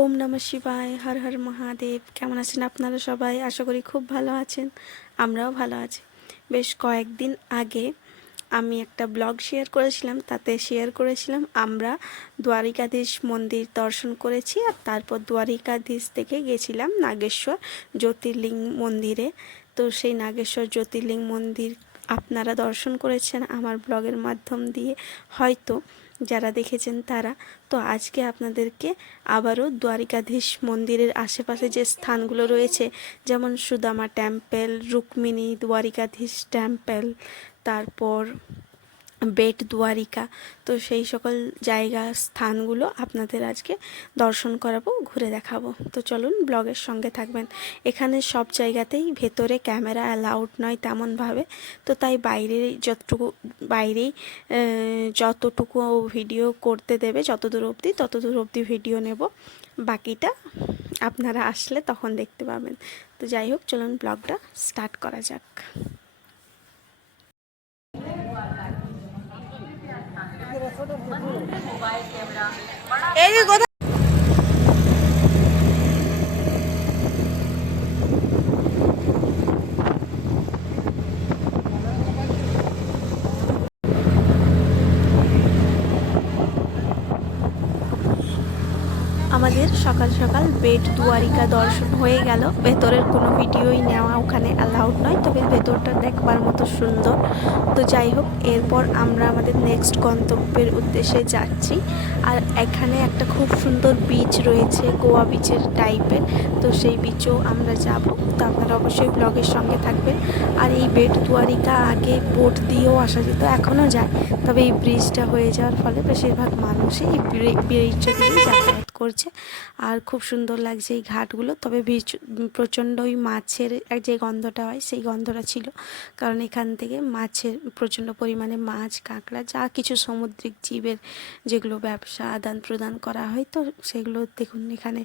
ওম নমঃ শিবায়, হর হর মহাদেব। কেমন আছেন আপনারা সবাই? আশা করি খুব ভালো আছেন। আমরাও ভালো আছি। বেশ কয়েকদিন আগে আমি একটা ব্লগ শেয়ার করেছিলাম, তাতে শেয়ার করেছিলাম আমরা দ্বারিকাধীশ মন্দির দর্শন করেছি, আর তারপর দ্বারিকাধীশ থেকে গেছিলাম নাগেশ্বর জ্যোতির্লিঙ্গ মন্দিরে। তো সেই নাগেশ্বর জ্যোতির্লিঙ্গ মন্দির আপনারা দর্শন করেছেন আমার ব্লগের মাধ্যম দিয়ে, হয়তো যারা দেখেছেন তারা। তো আজকে আপনাদেরকে আবারও দ্বারিকাধীশ মন্দিরের আশেপাশে যে স্থানগুলো রয়েছে, যেমন সুদামা টেম্পল, রুক্মিণী দ্বারিকাধীশ টেম্পল, তারপর বেট দ্বারিকা, তো সেই সকল জায়গা স্থানগুলো আপনাদের আজকে দর্শন করাবো, ঘুরে দেখাবো। তো চলুন, ব্লগের সঙ্গে থাকবেন। এখানে সব জায়গাতেই ভেতরে ক্যামেরা অ্যালাউড নয় তেমনভাবে, তো তাই বাইরেই যতটুকু ভিডিও করতে দেবে, যতদূর অবধি ভিডিও নেব, বাকিটা আপনারা আসলে তখন দেখতে পাবেন। তো যাই হোক, চলুন ব্লগটা স্টার্ট করা যাক। এই যে কথা আমাদের সকাল সকাল বেট দ্বারিকা দর্শন হয়ে গেল। ভেতরের কোনো ভিডিওই নেওয়া ওখানে অ্যালাউড নয়, তবে ভেতরটা দেখবার মতো সুন্দর। তো যাই হোক, এরপর আমরা আমাদের নেক্সট গন্তব্যের উদ্দেশ্যে যাচ্ছি। আর এখানে একটা খুব সুন্দর বিচ রয়েছে, গোয়া বিচের টাইপের, তো সেই বিচও আমরা যাব। তো আপনারা অবশ্যই ব্লগের সঙ্গে থাকবেন। আর এই বেট দ্বারিকা আগে বোট দিয়েও আসা যেত, এখনও যায়, তবে এই ব্রিজটা হয়ে যাওয়ার ফলে বেশিরভাগ মানুষই এই ব্রিজটা দিয়ে যাতায়াত করছে। আর খুব সুন্দর লাগছে এই ঘাটগুলো। তবে প্রচণ্ড ওই মাছের যে গন্ধটা হয়, সেই গন্ধটা ছিল, কারণ এখান থেকে মাছের প্রচণ্ড পরিমাণে মাছ, কাঁকড়া, যা কিছু সামুদ্রিক জীবের যেগুলো ব্যবসা আদান প্রদান করা হয়, তো সেগুলো দেখুন এখানে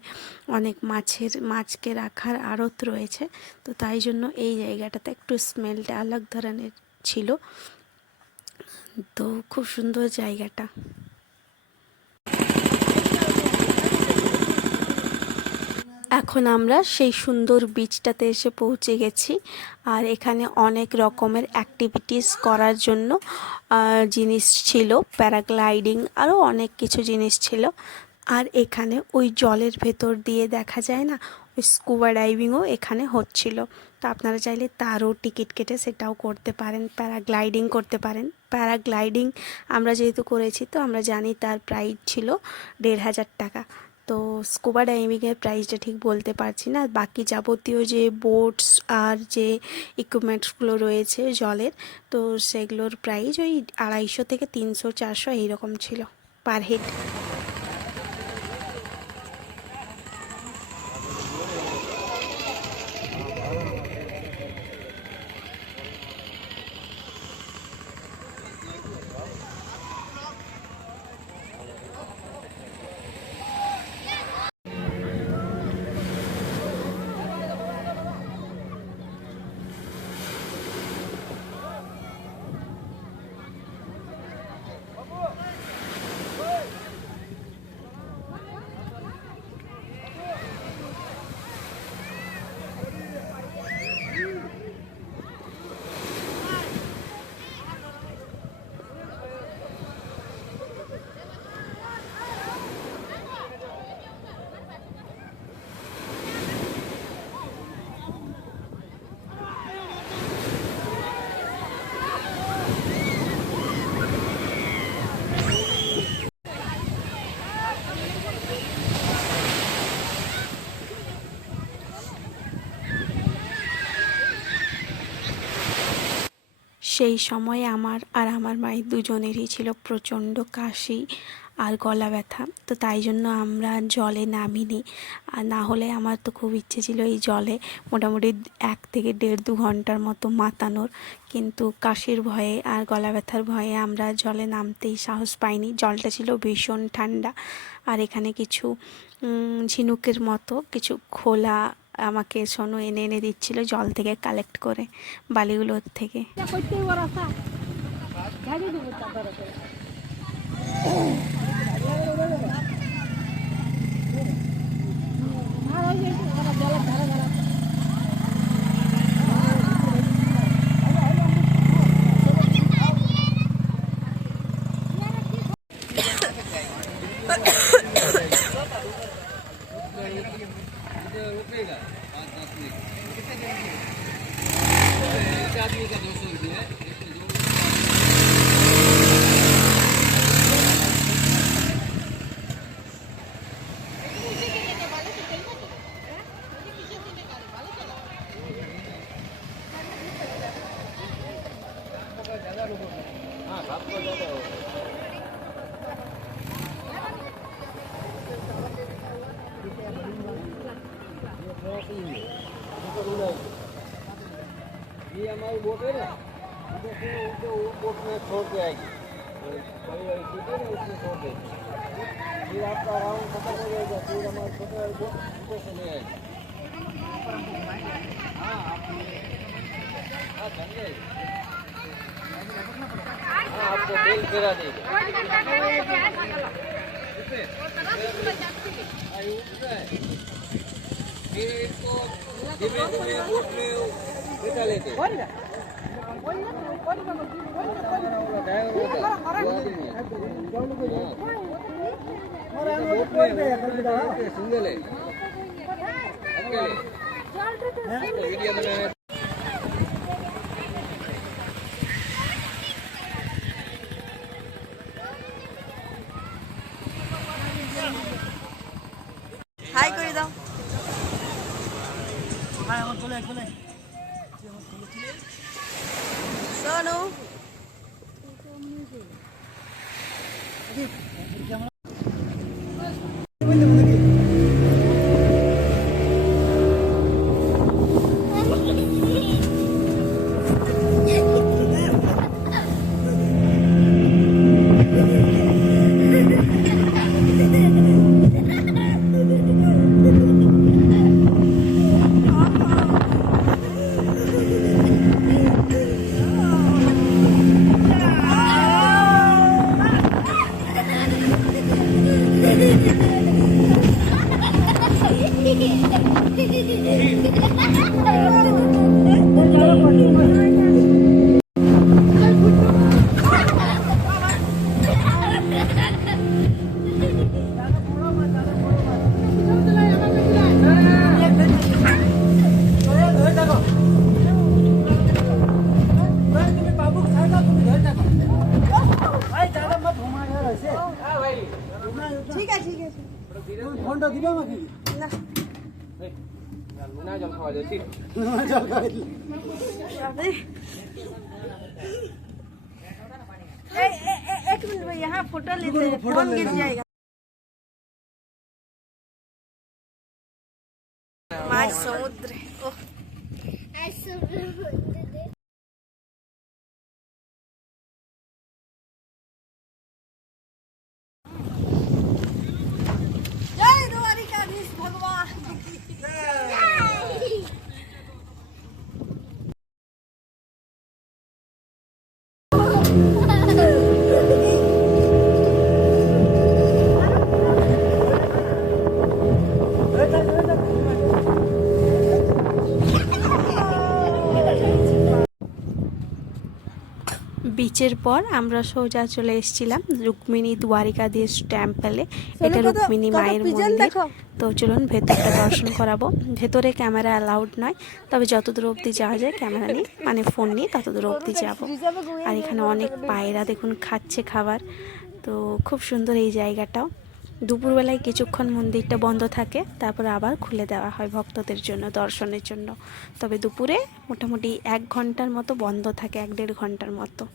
অনেক মাছকে রাখার আড়ত রয়েছে। তো তাই জন্য এই জায়গাটাতে একটু স্মেলটা আলাদা ধরনের ছিল। তো খুব সুন্দর জায়গাটা। এখন আমরা সেই সুন্দর বিচটাতে এসে পৌঁছে গেছি। আর এখানে অনেক রকমের অ্যাক্টিভিটিস করার জন্য জিনিস ছিল, প্যারাগ্লাইডিং, আরও অনেক কিছু জিনিস ছিল। আর এখানে ওই জলের ভেতর দিয়ে দেখা যায় না, ওই স্কুবা ডাইভিংও এখানে হচ্ছিল। তো আপনারা চাইলে তারও টিকিট কেটে সেটাও করতে পারেন, প্যারাগ্লাইডিং করতে পারেন। প্যারাগ্লাইডিং আমরা যেহেতু করেছি, তো আমরা জানি তার প্রাইস ছিল ১,৫০০ টাকা। তো স্কুবা ডাইভিংয়ের প্রাইসটা ঠিক বলতে পারছি না। বাকি যাবতীয় যে বোটস আর যে ইকুইপমেন্টসগুলো রয়েছে জলের, তো সেগুলোর প্রাইস ওই ২৫০ থেকে ৩০০-৪০০ এইরকম ছিল পার হেড। সেই সময় আমার আর আমার মায়ের দুজনেরই ছিল প্রচণ্ড কাশি আর গলা ব্যথা। তো তাই জন্য আমরা জলে নামিনি। আর না হলে আমার তো খুব ইচ্ছে ছিল এই জলে মোটামুটি ১ থেকে ১.৫-২ ঘন্টার মতো মাতানোর, কিন্তু কাশির ভয়ে আর গলা ব্যথার ভয়ে আমরা জলে নামতেই সাহস পাইনি। জলটা ছিল ভীষণ ঠান্ডা। আর এখানে কিছু ঝিনুকের মতো কিছু খোলা আমাকে সোনু এনে এনে দিচ্ছিল জল থেকে কালেক্ট করে, বালিগুলোর থেকে। ये हमारी बोट है ना, उधर से वो बोट में छोड़ के आएगी, बड़ी बड़ी सीट है ना उसमें छोड़ देगी, फिर आपका राउंड खत्म हो जाएगा, फिर हमारी छोटे वाली बोट ऊपर से ले आएगी। हाँ समझे, हाँ आपको बेल फेरा देगा। फिर इसको धीमे धीमे बोट में बैठा लेते हैं। सिंगल है अकेले वीडियो बनाया। হাই করে দাও। সোনু ঠিক আছে ঠিক আছে ফোনটা দিবা আমাকে না ना जल खवा देती ना जल खवा दे अबे एक मिनट भाई यहाँ फोटो लेते हैं फोन गिर जाएगा। माय समुद्र जय द्वारिकाधीश भगवान বিচের পর আমরা সোজা চলে এসেছিলাম রুক্মিণী দ্বারিকাধীশ টেম্পলে। এটা রুক্মিণী মায়ের মন্দির। তো চলুন ভেতরটা দর্শন করাবো। ভেতরে ক্যামেরা অ্যালাউড নয়, তবে যতদূর অবধি যাওয়া যায় ক্যামেরা নিয়ে মানে ফোন নিয়ে ততদূর অবধি যাব। আর এখানে অনেক পায়রা দেখুন খাচ্ছে খাবার। তো খুব সুন্দর এই জায়গাটাও। দুপুরবেলায় কিছুক্ষণ মন্দিরটা বন্ধ থাকে, তারপরে আবার খুলে দেওয়া হয় ভক্তদের জন্য দর্শনের জন্য। তবে দুপুরে মোটামুটি 1 ঘন্টার মতো বন্ধ থাকে, 1-1.5 ঘন্টার মতো।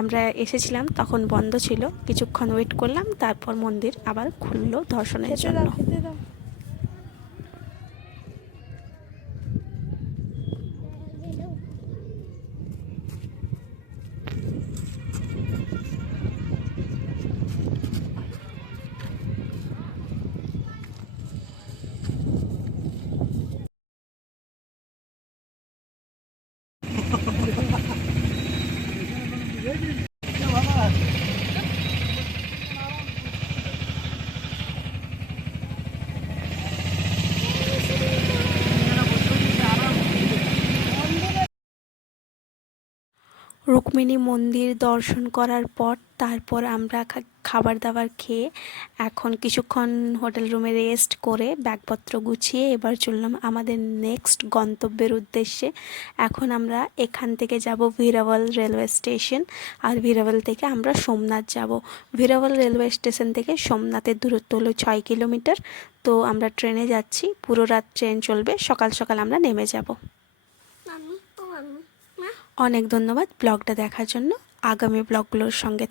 আমরা এসেছিলাম তখন বন্ধ ছিল, কিছুক্ষণ ওয়েট করলাম, তারপর মন্দির আবার খুললো দর্শনের জন্য। রুক্মিণী মন্দির দর্শন করার পর তারপর আমরা খাবার দাবার খেয়ে এখন কিছুক্ষণ হোটেল রুমে রেস্ট করে ব্যাগপত্র গুছিয়ে এবার চললাম আমাদের নেক্সট গন্তব্যের উদ্দেশ্যে। এখন আমরা এখান থেকে যাব ভিরাওয়াল রেলওয়ে স্টেশন, আর ভিরাওয়াল থেকে আমরা সোমনাথ যাব। ভিরাওয়াল রেলওয়ে স্টেশন থেকে সোমনাথের দূরত্ব হলো 6 কিলোমিটার। তো আমরা ট্রেনে যাচ্ছি, পুরো রাত ট্রেন চলবে, সকাল সকাল আমরা নেমে যাব। অনেক ধন্যবাদ ব্লগটা দেখার জন্য। আগামী ব্লগগুলোর সঙ্গে